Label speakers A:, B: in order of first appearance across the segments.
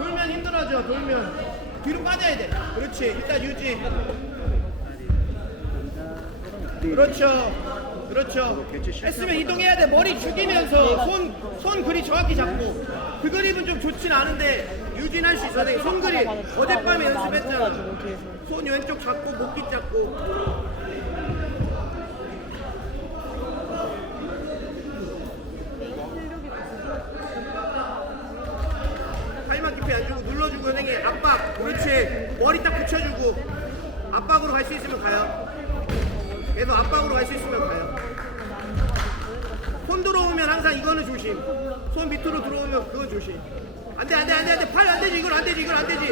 A: 돌면 힘들어져. 돌면 뒤로 빠져야 돼. 그렇지. 일단 유지. 그렇죠. 그렇죠. 했으면 이동해야 돼. 머리 죽이면서 손, 손 그립 정확히 잡고. 그 그립은 좀 좋진 않은데 유진 할 수 있어. 내가 손 그립 어젯밤에 연습했잖아. 손 왼쪽 잡고 목기 잡고. 깊이 안 주고 눌러주고 선생님 압박 그렇지. 머리 딱 붙여주고 압박으로 갈 수 있으면 가요. 계속 압박으로 갈 수 있으면 가요. 손 들어오면 항상 이거는 조심. 손 밑으로 들어오면 그건 조심. 안돼 안돼 안돼 안돼. 팔 안 되지 이건 안 되지 이건 안 되지.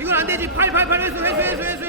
A: 이건 안 되지. 팔 팔 팔 회수 회수 회수 회수